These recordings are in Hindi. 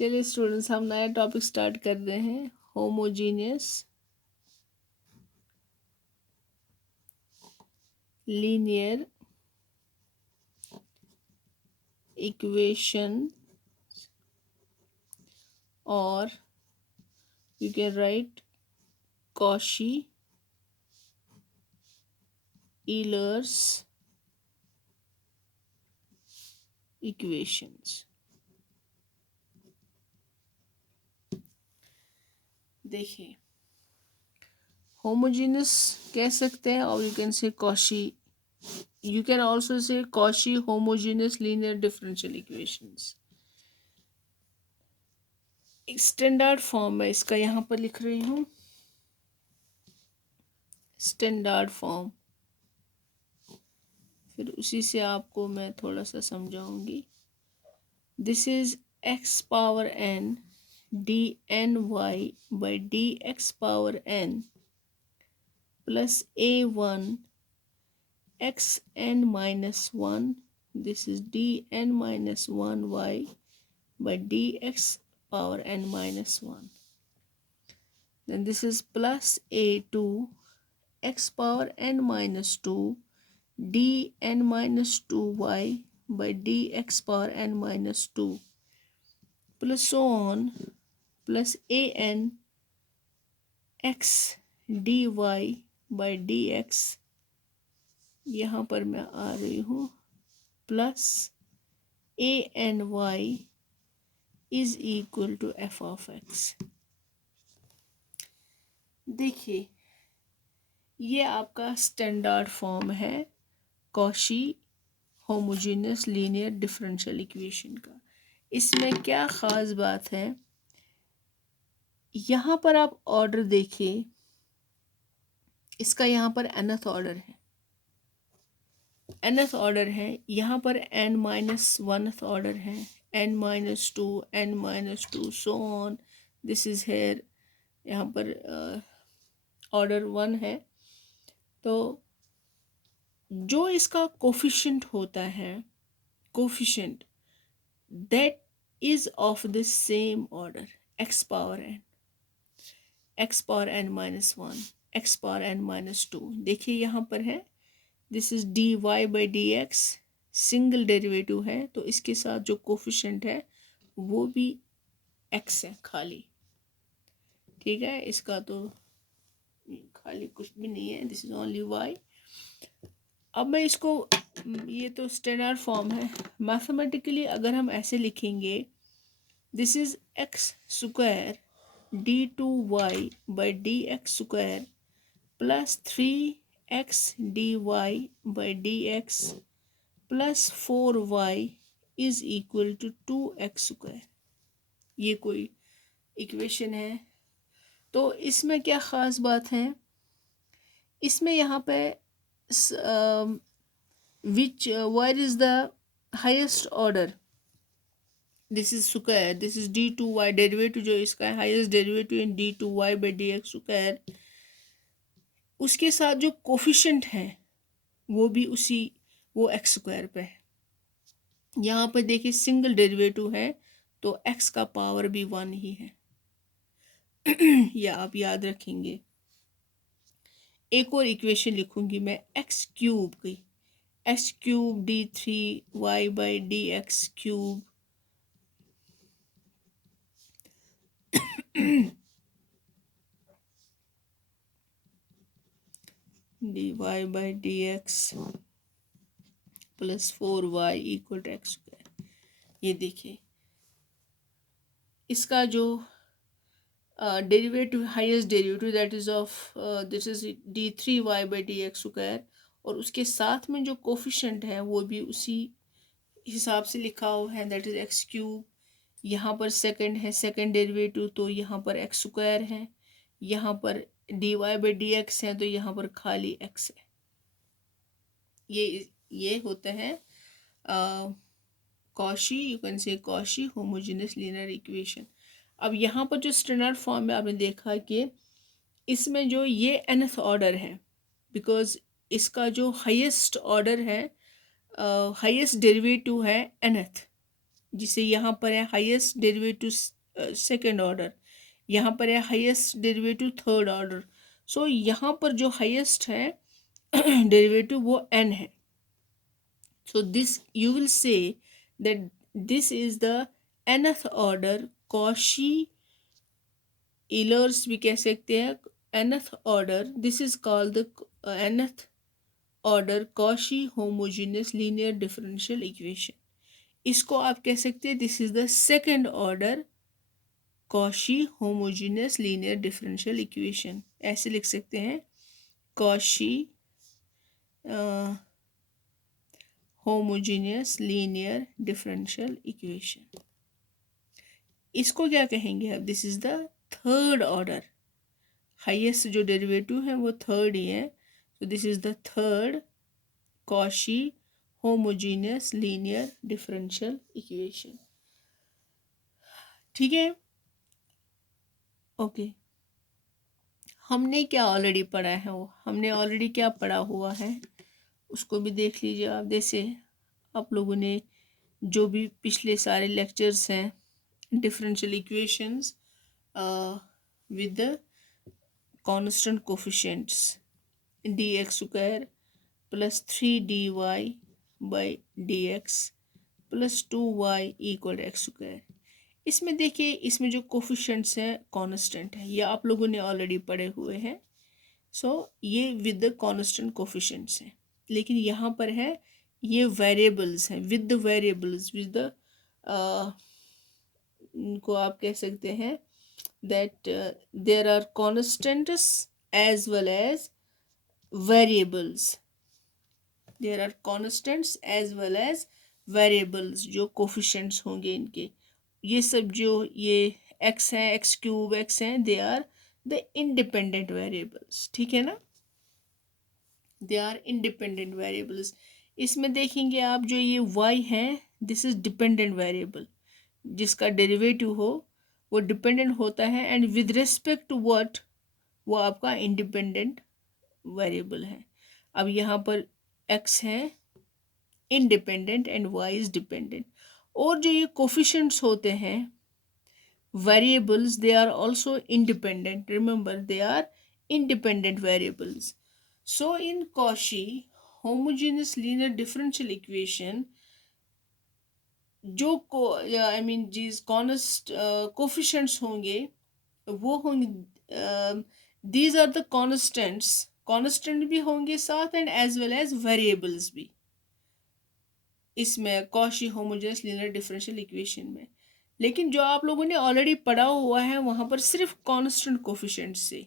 चलिए स्टूडेंट्स, हम नया टॉपिक स्टार्ट कर रहे हैं। होमोजीनियस लीनियर इक्वेशन, और you can write Cauchy Euler's equations. देखिए, होमोजीनियस कह सकते हैं, और you can say Cauchy, you can also say Cauchy homogeneous linear differential equations. एक स्टैंडर्ड फॉर्म है इसका, यहाँ पर लिख रही हूँ स्टैंडर्ड फॉर्म, फिर उसी से आपको मैं थोड़ा सा समझाऊंगी। This is x power n dny by dx power n plus a1 xn minus 1. This is dn minus 1y by dx power n minus 1. Then this is plus a2 x power n minus 2 dn minus 2y by dx power n minus 2 plus so on, plus an x dy by dx, यहाँ पर मैं आ रही हूँ plus a n y is equal to f of x. देखिए, ये आपका स्टैंडर्ड फॉर्म है Cauchy homogeneous linear differential equation का। इसमें क्या ख़ास बात है, यहाँ पर आप ऑर्डर देखिए, इसका यहाँ पर nth ऑर्डर है, nth ऑर्डर है, यहाँ पर n माइनस 1th ऑर्डर है, n minus 2, n minus 2 so on, this is hair, यहाँ पर ऑर्डर 1 है। तो जो इसका कोफिशिएंट होता है, coefficient that is of the same order, x power n, x power n minus 1, x power n minus 2। देखिए यहाँ पर है, this is dy by dx, single derivative है, तो इसके साथ जो कोफिशिएंट है वो भी x है खाली, ठीक है। इसका तो खाली कुछ भी नहीं है, दिस इज ओनली y। अब मैं इसको, ये तो स्टैंडर्ड फॉर्म है, मैथमेटिकली अगर हम ऐसे लिखेंगे, this is x square d two Y by D x square plus 3x dy by dx plus 4y is equal to 2x square. ये कोई इक्वेशन है। तो इसमें क्या ख़ास बात है, इसमें यहाँ पे which where is the highest order, this is square, this is D two Y, derivative जो इसका है highest derivative in D two Y by D x square, उसके साथ जो कोफिशिएंट है वो भी उसी, वो एक्स स्क्वायर पे है। यहाँ पर देखिए सिंगल डेरिवेटिव है, तो एक्स का पावर भी 1 ही है। या आप याद रखेंगे। एक और इक्वेशन लिखूंगी मैं, एक्स क्यूब की, x cube d three y by D x cube d Y by D x plus 4y equal to x square. ये देखिए, इसका जो derivative, highest derivative that is of this is d three y by D x square, और उसके साथ में जो कोफिशिएंट है वो भी उसी हिसाब से लिखा हुआ है, दैट इज एक्स क्यूब। यहाँ पर सेकंड है, सेकंड डेरिवेटिव, तो यहाँ पर एक्स स्क्वायर है, यहाँ पर d Y by D x है, तो यहाँ पर खाली एक्स है। ये होता है Cauchy, you can say Cauchy homogeneous linear equation. अब यहाँ पर जो स्टैंडर्ड फॉर्म में आपने देखा कि इसमें जो ये nth ऑर्डर है, बिकॉज इसका जो हाईएस्ट ऑर्डर है, हाईएस्ट डेरिवेटिव है nth, जिसे यहाँ पर है हाईएस्ट डेरिवेटिव सेकेंड ऑर्डर, यहाँ पर है highest derivative third order. So यहाँ पर जो हाईएस्ट है डेरिवेटिव वो n है। So this you will say that this is the nth order Cauchy Euler's भी कह सकते हैं, nth order, this is called the nth order Cauchy homogeneous linear differential equation. इसको आप कह सकते हैं this is the second order Cauchy homogeneous linear differential equation. ऐसे लिख सकते हैं Cauchy homogeneous linear differential equation. इसको क्या कहेंगे अब, this is the third order, highest जो डेरिवेटिव है वो थर्ड ही है, तो this is the third Cauchy homogeneous linear differential equation. ठीक है, ओके। हमने क्या ऑलरेडी पढ़ा है, वो हमने ऑलरेडी क्या पढ़ा हुआ है उसको भी देख लीजिए आप। जैसे आप लोगों ने जो भी पिछले सारे लेक्चर्स हैं differential equations with the constant coefficients, dx² plus 3dy by dx plus 2y equal x²। इसमें देखिए, इसमें जो कोफिशिएंट्स हैं कांस्टेंट है, ये आप लोगों ने ऑलरेडी पढ़े हुए हैं। सो ये विद द कांस्टेंट कोफिशिएंट्स हैं, लेकिन यहाँ पर है ये वेरिएबल्स हैं, with the variables, with the इनको आप कह सकते हैं that there are constants as well as variables, there are constants as well as variables, जो कोफिशिएंट्स होंगे इनके, ये सब जो ये x हैं, x³ x हैं, they are the independent variables. ठीक है ना, दे आर इंडिपेंडेंट वेरिएबल्स। इसमें देखेंगे आप जो ये y है, दिस इज डिपेंडेंट वेरिएबल, जिसका डेरिवेटिव हो वो डिपेंडेंट होता है, and with respect to what, वो आपका इंडिपेंडेंट वेरिएबल है। अब यहाँ पर x है independent and y is dependent. और जो ये कोफिशिएंट्स होते हैं variables, they are also independent, remember they are independent variables. So in Cauchy homogeneous linear differential equation, जो आई मीन जिस कोफिशिएंट्स होंगे वो होंगे, these are the constants, constant भी होंगे साथ and as well as variables भी इसमें Cauchy homogeneous linear differential equation में। लेकिन जो आप लोगों ने ऑलरेडी पढ़ा हुआ है वहाँ पर सिर्फ कांस्टेंट कोफिशिएंट्स से,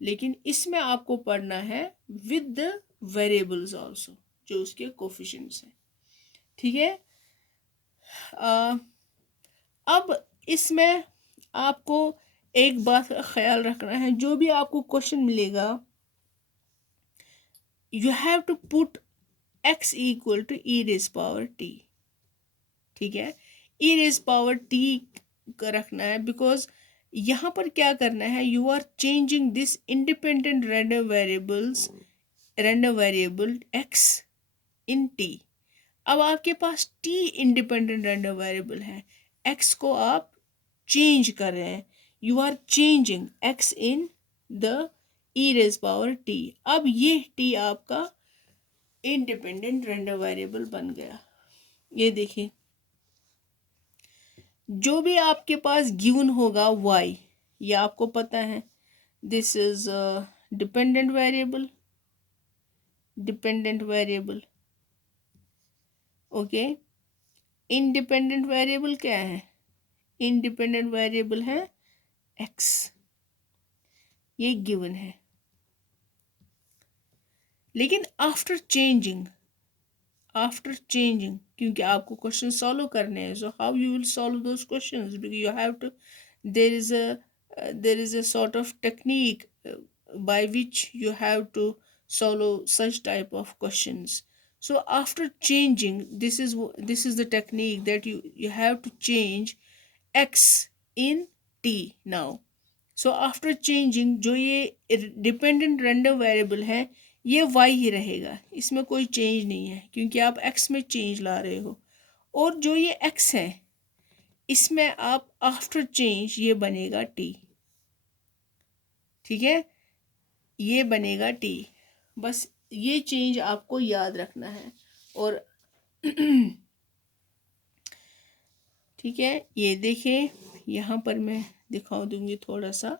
लेकिन इसमें आपको पढ़ना है विद द वेरिएबल्स आल्सो, जो उसके कोफिशिएंट्स हैं। ठीक है, अब इसमें आपको एक बात का ख्याल रखना है, जो भी आपको क्वेश्चन मिलेगा you have to put x equal to e raise power t। ठीक है, e रेज पावर t का रखना है, बिकॉज यहाँ पर क्या करना है, you are changing this independent random variable x in t। अब आपके पास t इंडिपेंडेंट रैंडम वेरिएबल है, x को आप चेंज कर रहे हैं, you are changing x in the e raise power t। अब ये t आपका इंडिपेंडेंट रैंडम वेरिएबल बन गया। ये देखिए, जो भी आपके पास गिवन होगा y, ये आपको पता है this is dependent variable, dependent variable. Okay, independent variable क्या है, इंडिपेंडेंट वेरिएबल है x, ये गिवन है। लेकिन आफ्टर चेंजिंग, क्योंकि आपको क्वेश्चन सॉल्व करने हैं, so how you will solve those questions, because you have to, there is a sort of technique by which you have to solve such type of questions. So after changing, this is the technique that you have to change x in t now. So after changing, जो ये डिपेंडेंट रैंडम वेरिएबल है ये y ही रहेगा, इसमें कोई चेंज नहीं है, क्योंकि आप x में चेंज ला रहे हो। और जो ये x है इसमें आप आफ्टर चेंज ये बनेगा टी, ठीक है, ये बनेगा टी। बस ये चेंज आपको याद रखना है। और ठीक है, ये देखें, यहाँ पर मैं दिखा दूंगी थोड़ा सा।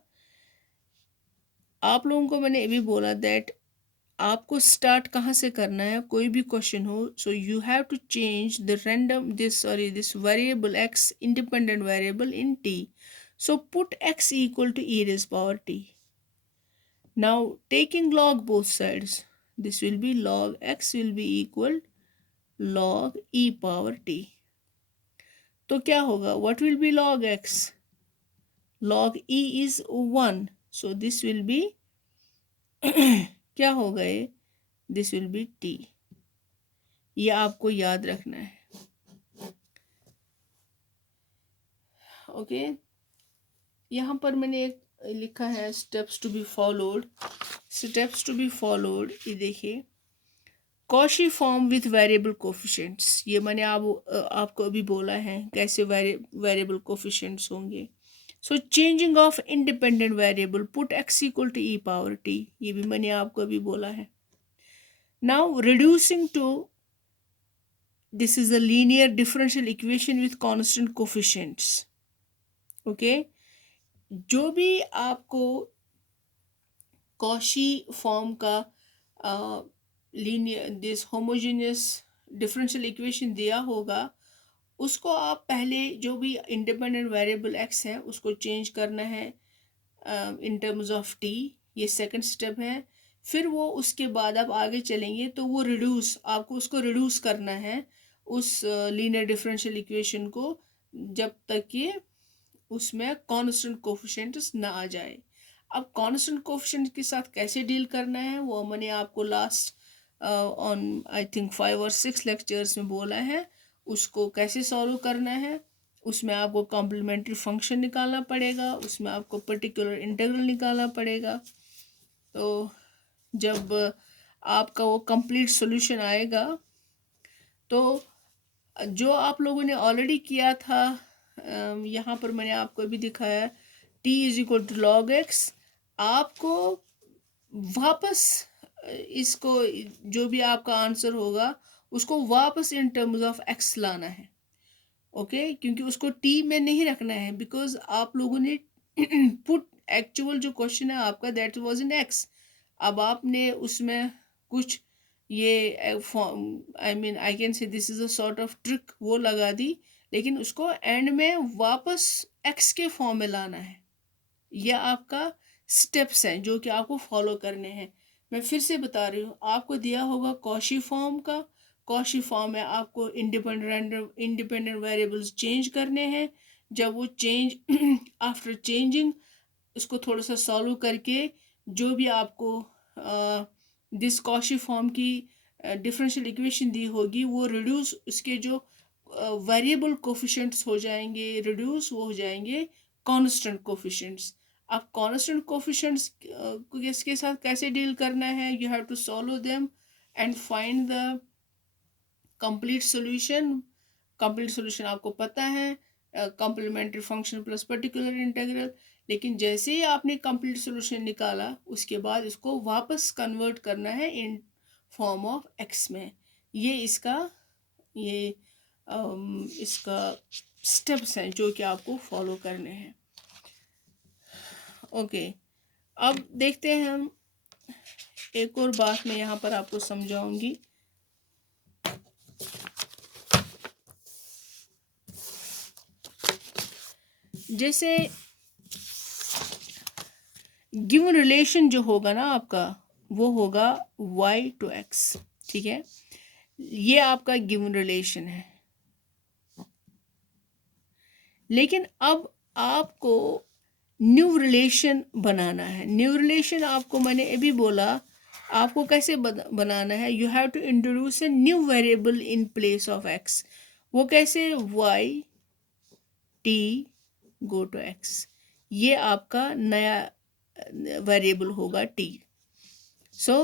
आप लोगों को मैंने ये भी बोला दैट आपको स्टार्ट कहाँ से करना है, कोई भी क्वेश्चन हो, so you have to change the random this variable x independent variable in t, so put x equal to e raised power t. Now taking log both sides, this will be log x will be equal log e power t. तो क्या होगा, what will be log x? Log e is 1, so this will be क्या होगा ये, दिस विल बी टी। ये आपको याद रखना है, ओके। यहाँ पर मैंने एक लिखा है steps to be followed. Steps to be followed, ये देखिए, Cauchy form with variable coefficients, ये मैंने आपको अभी बोला है कैसे वेरिएबल कोफिशिएंट्स होंगे। So changing of independent variable, put x equal to E power T, ये भी मैंने आपको अभी बोला है। Now reducing to, this is a linear differential equation with constant coefficients, okay। जो भी आपको कॉशी फॉर्म का linear this homogeneous differential equation दिया होगा, उसको आप पहले जो भी इंडिपेंडेंट वेरिएबल एक्स है उसको चेंज करना है इन टर्म्स ऑफ टी, ये सेकंड स्टेप है। फिर वो उसके बाद आप आगे चलेंगे तो वो रिड्यूस, आपको उसको रिड्यूस करना है उस लीनियर डिफरेंशियल इक्वेशन को, जब तक कि उसमें कांस्टेंट कोफिशिएंट्स ना आ जाए। अब कांस्टेंट कोफिशिएंट के साथ कैसे डील करना है वो मैंने आपको लास्ट ऑन आई थिंक 5 और 6 लेक्चर्स में बोला है, उसको कैसे सॉल्व करना है। उसमें आपको कॉम्प्लीमेंट्री फंक्शन निकालना पड़ेगा, उसमें आपको पर्टिकुलर इंटीग्रल निकालना पड़ेगा। तो जब आपका वो कंप्लीट सॉल्यूशन आएगा, तो जो आप लोगों ने ऑलरेडी किया था, यहाँ पर मैंने आपको भी दिखाया t is equal to log x, आपको वापस इसको जो भी आपका आंसर होगा उसको वापस इन टर्म्स ऑफ x लाना है, ओके क्योंकि उसको t में नहीं रखना है, बिकॉज आप लोगों ने पुट एक्चुअल जो क्वेश्चन है आपका दैट वाज इन x। अब आपने उसमें कुछ ये I mean I can say this is a sort of trick वो लगा दी, लेकिन उसको एंड में वापस x के फॉर्म में लाना है। यह आपका स्टेप्स हैं जो कि आपको फॉलो करने हैं। मैं फिर से बता रही हूँ, आपको दिया होगा कॉशी फॉर्म का, कॉशी फॉर्म में आपको इंडिपेंडेंट वेरिएबल्स चेंज करने हैं। जब वो चेंज आफ्टर चेंजिंग इसको थोड़ा सा सॉल्व करके जो भी आपको दिस कॉशी फॉर्म की डिफरेंशियल इक्वेशन दी होगी वो रिड्यूस, उसके जो वेरिएबल कोफिशिएंट्स हो जाएंगे रिड्यूस, वो हो जाएंगे कांस्टेंट कोफिशिएंट्स। अब कांस्टेंट कोफिशिएंट्स को इसके साथ कैसे डील करना है, you have to solve them and find the complete solution. Complete solution आपको पता है, complementary function plus particular integral. लेकिन जैसे ही आपने कंप्लीट सॉल्यूशन निकाला उसके बाद इसको वापस कन्वर्ट करना है इन फॉर्म ऑफ एक्स में। ये इसका इसका स्टेप्स हैं जो कि आपको फॉलो करने हैं, ओके। अब देखते हैं हम, एक और बात मैं यहाँ पर आपको समझाऊंगी। जैसे गिवन रिलेशन जो होगा ना आपका, वो होगा y टू x, ठीक है, ये आपका गिवन रिलेशन है। लेकिन अब आपको न्यू रिलेशन बनाना है। न्यू रिलेशन आपको मैंने ये भी बोला आपको कैसे बनाना है, you have to introduce a new variable in place of x। वो कैसे, y t go to x, ये आपका नया वेरिएबल होगा t। सो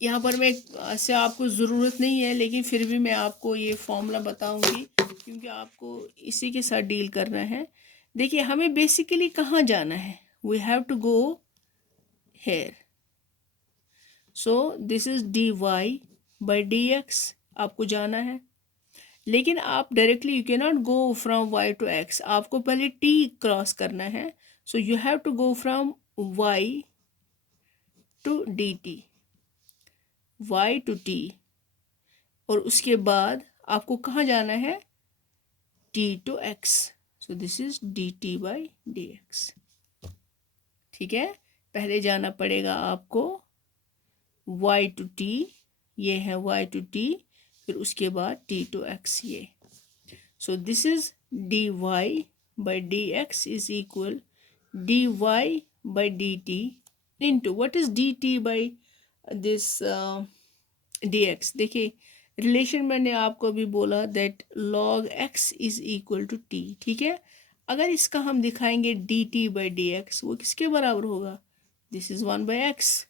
यहाँ पर मैं से आपको ज़रूरत नहीं है, लेकिन फिर भी मैं आपको ये फॉर्मूला बताऊंगी क्योंकि आपको इसी के साथ डील करना है। देखिए हमें बेसिकली कहाँ जाना है, we have to go here. So this is d Y by D x, आपको जाना है। लेकिन आप directly you can not go from y to x, आपको पहले टी क्रॉस करना है। So you have to go from y to d t, y to t, और उसके बाद आपको कहाँ जाना है, t to x. So this is d t by D x. ठीक है, पहले जाना पड़ेगा आपको वाई टू टी, ये है वाई टू टी, फिर उसके बाद टी टू एक्स ये। So this is d Y by D x is equal d Y by D t into what is d t by this d x. देखिए रिलेशन मैंने आपको अभी बोला that log x is equal to T. ठीक है, अगर इसका हम दिखाएंगे d t by D x, वो किसके बराबर होगा, this is one by x.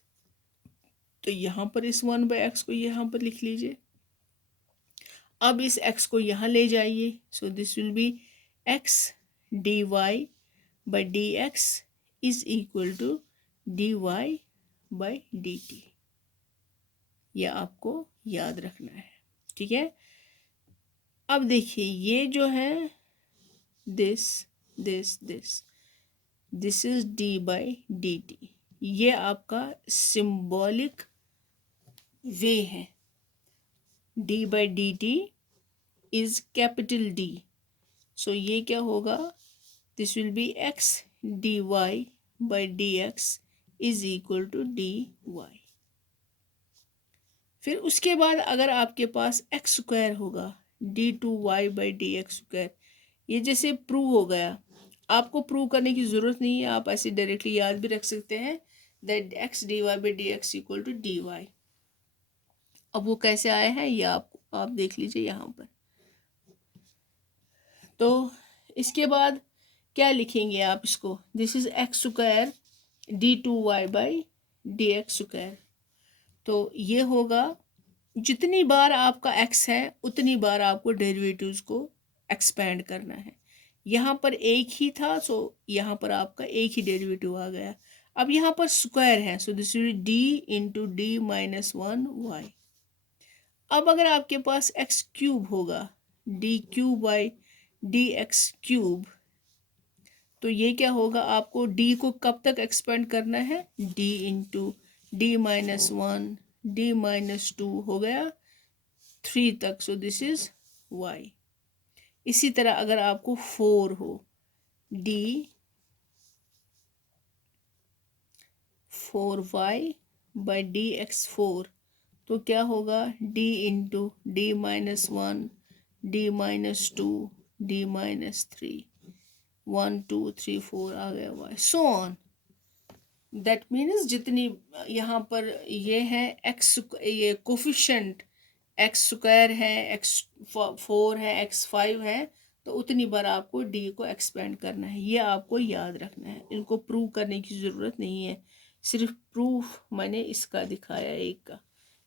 तो यहाँ पर इस वन बाई एक्स को यहाँ पर लिख लीजिए। अब इस x को यहाँ ले जाइए। So this will be x d Y by D x is equal to D Y by D t. यह आपको याद रखना है। ठीक है, अब देखिए ये जो है this this this this is D by D T, ये आपका सिंबॉलिक वे है। D by D T is capital D, so ये क्या होगा, this will be X D Y by D x is equal to D Y. फिर उसके बाद अगर आपके पास एक्स स्क्वायर होगा, D two Y by D x square, ये जैसे प्रूव हो गया। आपको प्रूव करने की ज़रूरत नहीं है, आप ऐसे डायरेक्टली याद भी रख सकते हैं that x D Y by D x equal to D y. अब वो कैसे आया है ये आप देख लीजिए यहाँ पर। तो इसके बाद क्या लिखेंगे आप इसको, this is x square d two Y by D x square. तो ये होगा, जितनी बार आपका x है उतनी बार आपको डेरिवेटिव्स को एक्सपेंड करना है। यहाँ पर एक ही था, सो यहाँ पर आपका एक ही डेरिवेटिव आ गया। अब यहाँ पर स्क्वायर है, so this will d into d minus one y. अब अगर आपके पास x क्यूब होगा, d cube by D x cube, तो ये क्या होगा, आपको d को कब तक एक्सपेंड करना है, d into d minus one D minus two हो गया 3 तक। सो दिस इज y। इसी तरह अगर आपको 4 हो, d 4y by D x 4, तो क्या होगा, d into d minus one D minus two D minus three, 1 2 3 4 आ गया y, so on. That means जितनी यहाँ पर ये है एक्स, ये कोफिशेंट एक्स स्क्वायर है, एक्स 4 है, एक्स 5 है, तो उतनी बार आपको डी को एक्सपेंड करना है। ये आपको याद रखना है, इनको प्रूव करने की ज़रूरत नहीं है। सिर्फ प्रूफ मैंने इसका दिखाया एक का,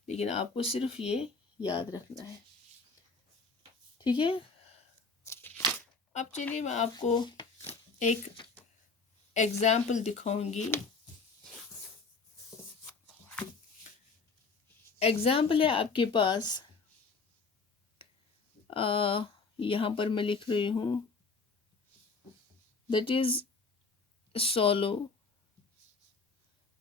लेकिन आपको सिर्फ ये याद रखना है। ठीक है, अब चलिए मैं आपको एक एग्जाम्पल दिखाऊंगी। एग्जाम्पल है आपके पास, यहाँ पर मैं लिख रही हूँ, that is solo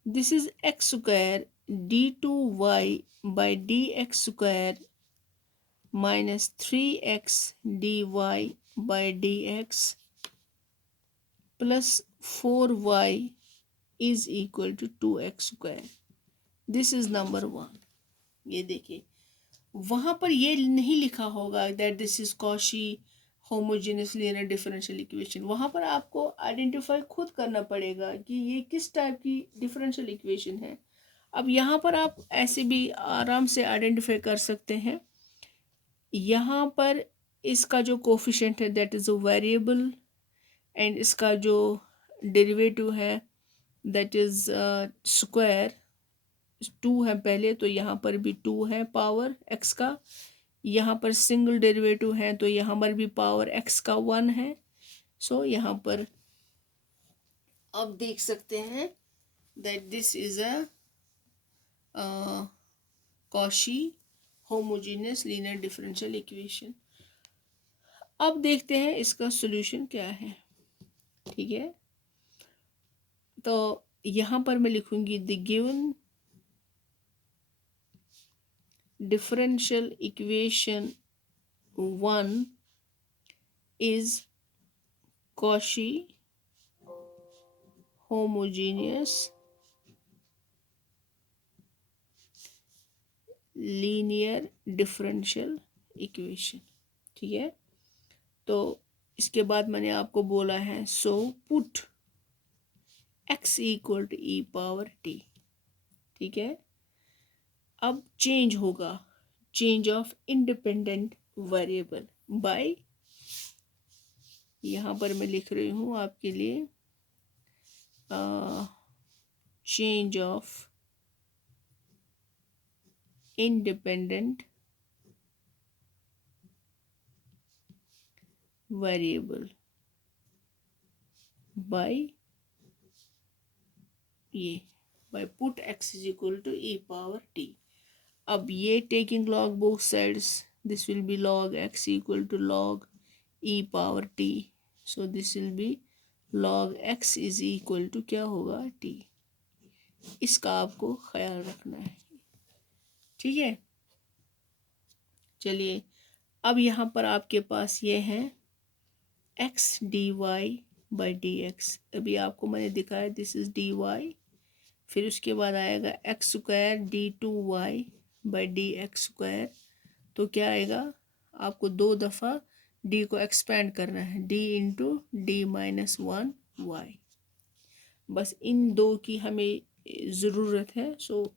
this is x square d two Y by D x square minus 3x dy by D x plus 4y is equal to 2x square. This is number 1। ये देखिए वहाँ पर ये नहीं लिखा होगा that this is Cauchy homogeneous linear differential equation. वहाँ पर आपको आइडेंटिफाई खुद करना पड़ेगा कि ये किस टाइप की डिफरेंशियल इक्वेशन है। अब यहाँ पर आप ऐसे भी आराम से आइडेंटिफाई कर सकते हैं। यहाँ पर इसका जो कोफिशिएंट है that is a variable, and इसका जो डेरिवेटिव है दैट इज़ स्क्वायर, टू है पहले, तो यहाँ पर भी टू है पावर एक्स का। यहाँ पर सिंगल डेरिवेटिव है तो यहाँ पर भी पावर एक्स का वन है। सो यहाँ पर आप देख सकते हैं that this is a Cauchy homogeneous linear differential equation. अब देखते हैं इसका सॉल्यूशन क्या है। ठीक है, तो यहाँ पर मैं लिखूंगी the given differential equation one is Cauchy homogeneous linear differential equation. ठीक है, तो इसके बाद मैंने आपको बोला है so put x equal to E power T. ठीक है, अब चेंज होगा, change of independent variable by, यहाँ पर मैं लिख रही हूँ आपके लिए change of independent variable by ये by put x is equal to E power T. अब ये taking log both sides, this will be log x equal to log e power t. So this will be log x is equal to क्या होगा t। इसका आपको ख्याल रखना है। ठीक है, चलिए अब यहाँ पर आपके पास ये है x dy by D x. अभी आपको मैंने दिखाया दिस इज dy, फिर उसके बाद आएगा x square d two Y by D x square. तो क्या आएगा, आपको दो दफ़ा d को एक्सपेंड करना है, d into d minus one y. बस इन दो की हमें ज़रूरत है, सो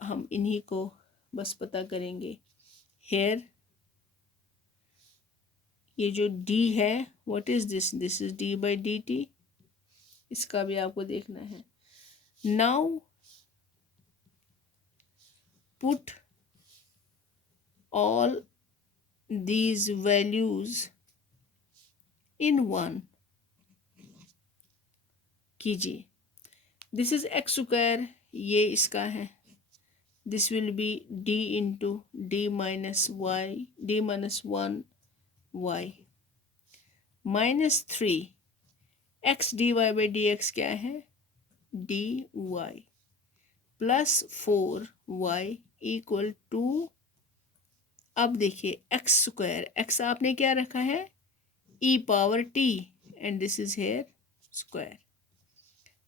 हम इन्हीं को बस पता करेंगे। हेयर ये जो d है what is this, this is d by D t, इसका भी आपको देखना है। Now put all these values in one कीजिए। दिस इज एक्स स्क्वायर, ये इसका है, this will be d into d minus y, d minus one y minus three x D Y by D x क्या है d y plus four Y equal to, अब देखिए एक्स स्क्वायर, एक्स आपने क्या रखा है E power T and this is here square.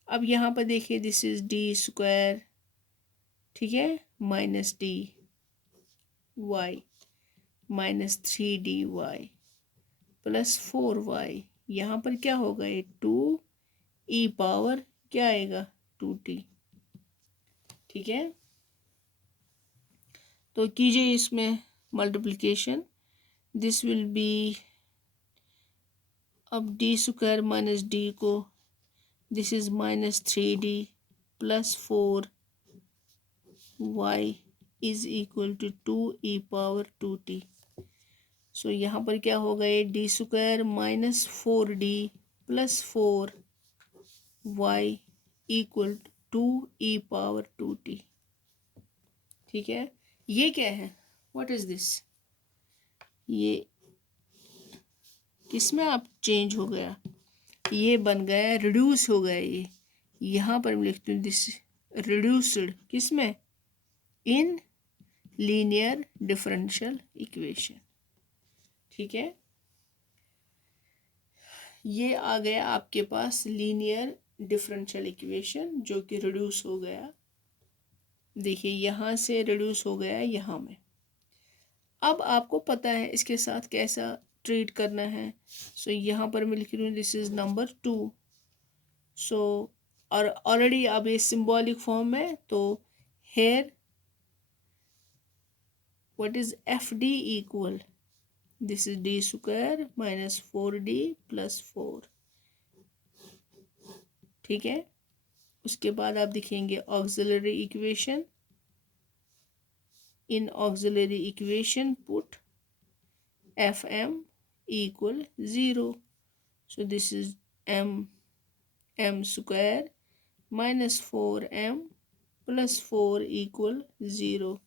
अब यहाँ पर देखिए दिस इज डी स्क्वायर, ठीक है, minus d y minus three d y plus four y, यहाँ पर क्या होगा ये टू ई पावर क्या आएगा टू टी। ठीक है, तो कीजिए इसमें मल्टीप्लिकेशन, दिस विल बी, अब डी स्क्वायर माइनस डी को, this is minus three D plus four Y is equal to two E power two T. So यहाँ पर क्या होगा ये D square minus four D plus four Y equal to E power two T. ठीक है, ये क्या है, व्हाट इज दिस, ये किसमें आप चेंज हो गया, ये बन गया रिड्यूस हो गया, ये यहाँ पर मैं लिखती हूँ दिस रिड्यूस्ड किसमें इन लीनियर डिफरेंशियल इक्वेशन। ठीक है, ये आ गया आपके पास लीनियर डिफरेंशियल इक्वेशन जो कि रिड्यूस हो गया, देखिए यहाँ से रिड्यूस हो गया यहाँ में। अब आपको पता है इसके साथ कैसा ट्रीट करना है। सो यहाँ पर मैं लिख रही हूँ this is number two. So और ऑलरेडी अब ये सिंबॉलिक फॉर्म है, तो here what is f d equal, this is D square minus four D plus four. ठीक है, उसके बाद आप दिखेंगे auxiliary equation, in auxiliary equation put fm equal 0. So this is m square minus 4m plus 4 equal 0.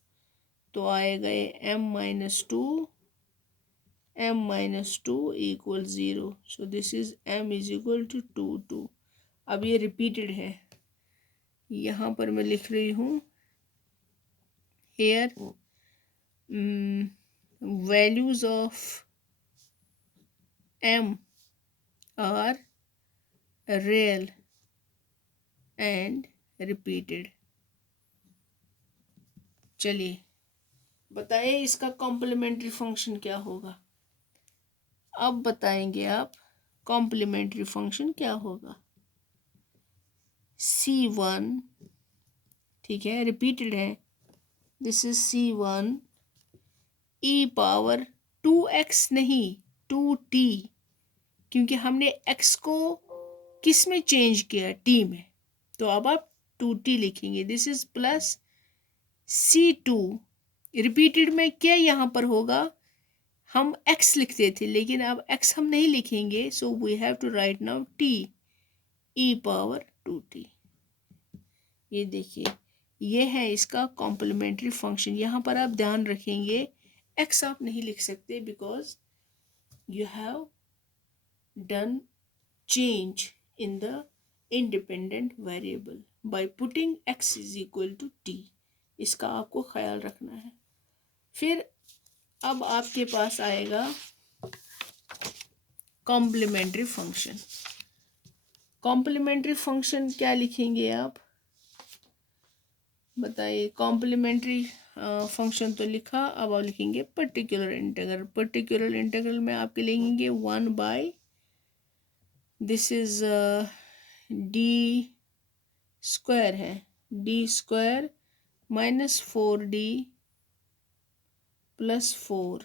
तो आएगा ये m minus 2 equal 0. So this is m is equal to 2. अब ये रिपीटेड है, यहाँ पर मैं लिख रही हूँ here values of m are real and repeated. चलिए बताइए इसका कॉम्प्लीमेंट्री फंक्शन क्या होगा। अब बताएंगे आप कॉम्प्लीमेंट्री फंक्शन क्या होगा। C1, ठीक है, रिपीटेड है, this is C1 e power 2x नहीं 2t, क्योंकि हमने x को किस में चेंज किया, t में, तो अब आप 2t लिखेंगे। This is plus C2 repeated में क्या यहाँ पर होगा, हम x लिखते थे लेकिन अब x हम नहीं लिखेंगे, so we have to write now t e power 2t। ये देखिए ये है इसका कॉम्प्लीमेंट्री फंक्शन। यहाँ पर आप ध्यान रखेंगे x आप नहीं लिख सकते because you have done change in the independent variable by putting x is equal to t। इसका आपको ख्याल रखना है। फिर अब आपके पास आएगा कॉम्प्लीमेंट्री फंक्शन। कॉम्प्लीमेंट्री फंक्शन क्या लिखेंगे आप बताइए। कॉम्प्लीमेंट्री फंक्शन तो लिखा, अब आप लिखेंगे पर्टिकुलर इंटीग्रल। पर्टिकुलर इंटीग्रल में आपके लिखेंगे 1 by this is D square है, D square minus 4d plus 4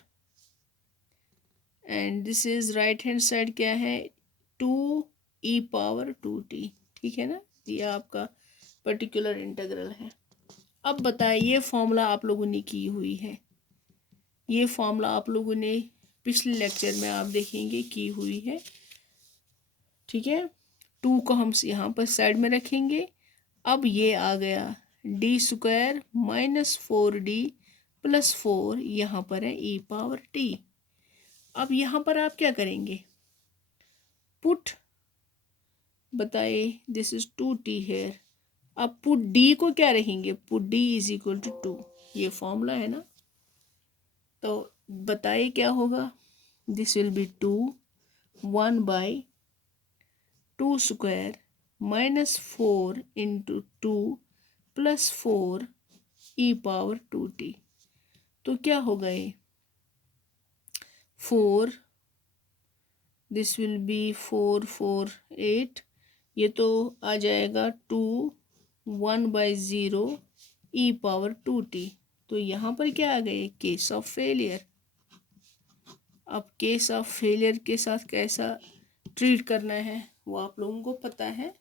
and this is right hand side क्या है 2 e पावर 2t। ठीक है ना, ये आपका पर्टिकुलर इंटीग्रल है। अब बताइए ये फॉर्मूला आप लोगों ने की हुई है, ये फॉर्मूला आप लोगों ने पिछले लेक्चर में आप देखेंगे की हुई है। ठीक है, 2 को हम यहाँ पर साइड में रखेंगे। अब ये आ गया D square minus 4d plus 4, यहाँ पर है e पावर t। अब यहाँ पर आप क्या करेंगे, पुट बताइए दिस इज 2t हेयर। अब पुट d को क्या रहेंगे, put d is equal to 2, ये फॉर्मूला है ना, तो बताइए क्या होगा। This will be 2 1 by 2 square minus 4 into 2 plus 4 e power 2t। तो क्या होगा ये 4, दिस विल बी 4 4 8, ये तो आ जाएगा 2 1 बाई 0 e पावर 2t। तो यहाँ पर क्या आ गए केस ऑफ फेलियर। अब केस ऑफ फेलियर के साथ कैसा ट्रीट करना है वो आप लोगों को पता है।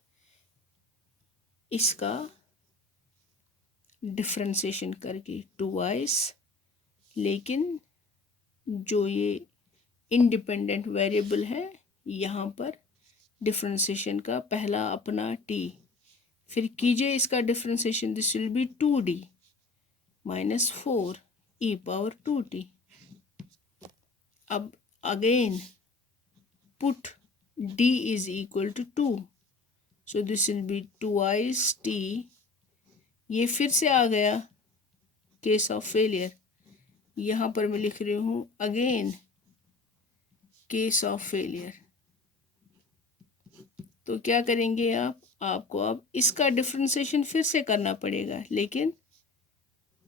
इसका डिफ्रेंसिएशन करके टूवाइस, लेकिन जो ये इंडिपेंडेंट वेरिएबल है यहाँ पर डिफ्रेंसिएशन का पहला अपना t, फिर कीजिए इसका differentiation, this will be 2d minus 4 e power 2t। अब again put d is equal to 2, so this will be twice t। ये फिर से आ गया केस ऑफ फेलियर, यहाँ पर मैं लिख रही हूँ अगेन केस ऑफ फेलियर। तो क्या करेंगे आप, आपको अब इसका डिफ्रेंसिएशन फिर से करना पड़ेगा, लेकिन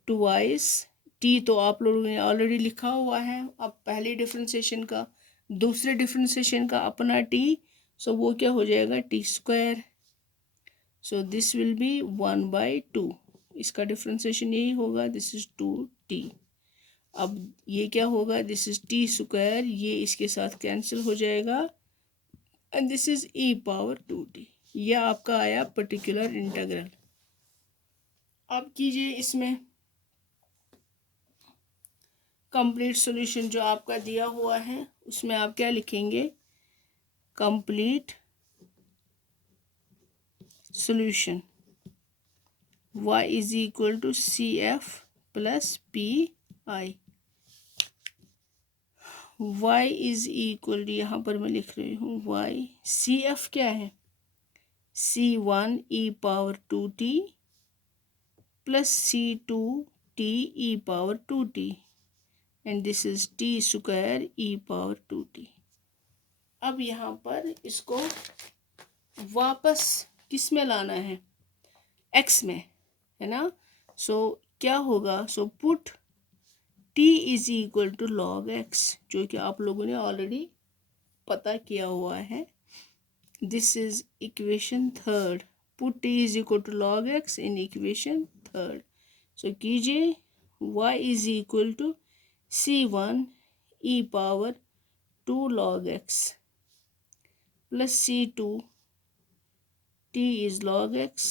ट्वाइस टी तो आप लोगों ने ऑलरेडी लिखा हुआ है। अब पहले डिफ्रेंसिएशन का दूसरे डिफ्रेंसिएशन का अपना टी, सो वो क्या हो जाएगा T square. So this will B 1 by 2, इसका डिफ्रेंसिएशन यही होगा, दिस इज 2t। अब ये क्या होगा, दिस इज टी स्क्वायर, ये इसके साथ कैंसिल हो जाएगा and this is e power 2t। यह आपका आया पर्टिकुलर इंटीग्रल। अब कीजिए इसमें कंप्लीट सॉल्यूशन जो आपका दिया हुआ है उसमें आप क्या लिखेंगे, complete solution y is equal to C F plus P I. y is equal to, यहाँ पर मैं लिख रही हूँ y, सी एफ क्या है, C1 e power 2t plus C2 t e power 2t and this is t square e power 2t। अब यहाँ पर इसको वापस किस में लाना है, x में, है ना। सो क्या होगा, so put t is equal to log x, जो कि आप लोगों ने ऑलरेडी पता किया हुआ है। This is equation third, put t is equal to log x in equation third. So कीजिए y is equal to C1 e power 2 log x plus C2 t is log x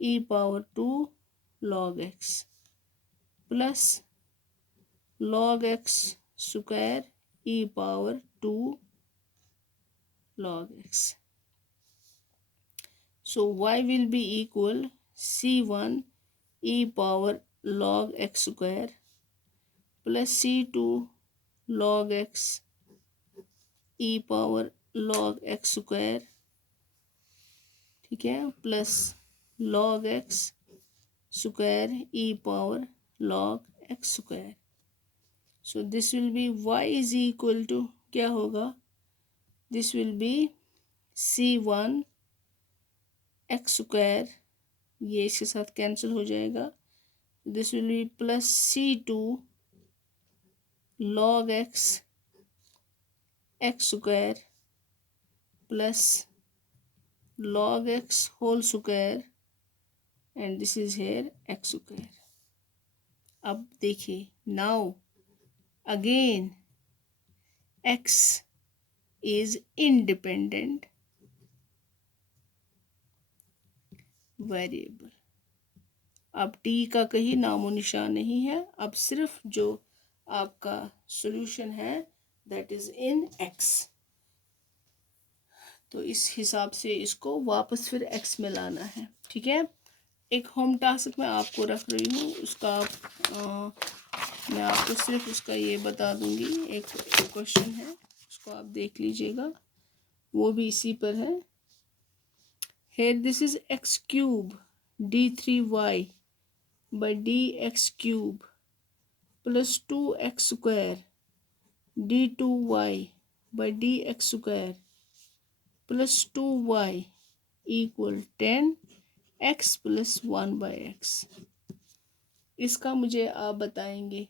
e power 2 log x plus log x square e power 2 log x। So y will be equal C1 e power log x square plus C2 log x e power log x square, ठीक है, plus log x square e power log x square. So this will be y is equal to क्या होगा, this will be C1 x square, ये इसके साथ कैंसिल हो जाएगा, this will be plus C2 log x x square plus log x whole square and this is here x square. अब देखिए, now again x is independent variable. अब t का कहीं नामो निशान नहीं है, अब सिर्फ जो आपका सॉल्यूशन है दैट इज इन x। तो इस हिसाब से इसको वापस फिर x में लाना है, ठीक है। एक होम टास्क मैं आपको रख रही हूँ, उसका मैं आपको सिर्फ उसका ये बता दूंगी, एक क्वेश्चन है उसको आप देख लीजिएगा, वो भी इसी पर है। Here this is x cube d3y by dx cube plus 2x square d2y by dx square plus 2y equal 10x plus 1 by x। इसका मुझे आप बताएंगे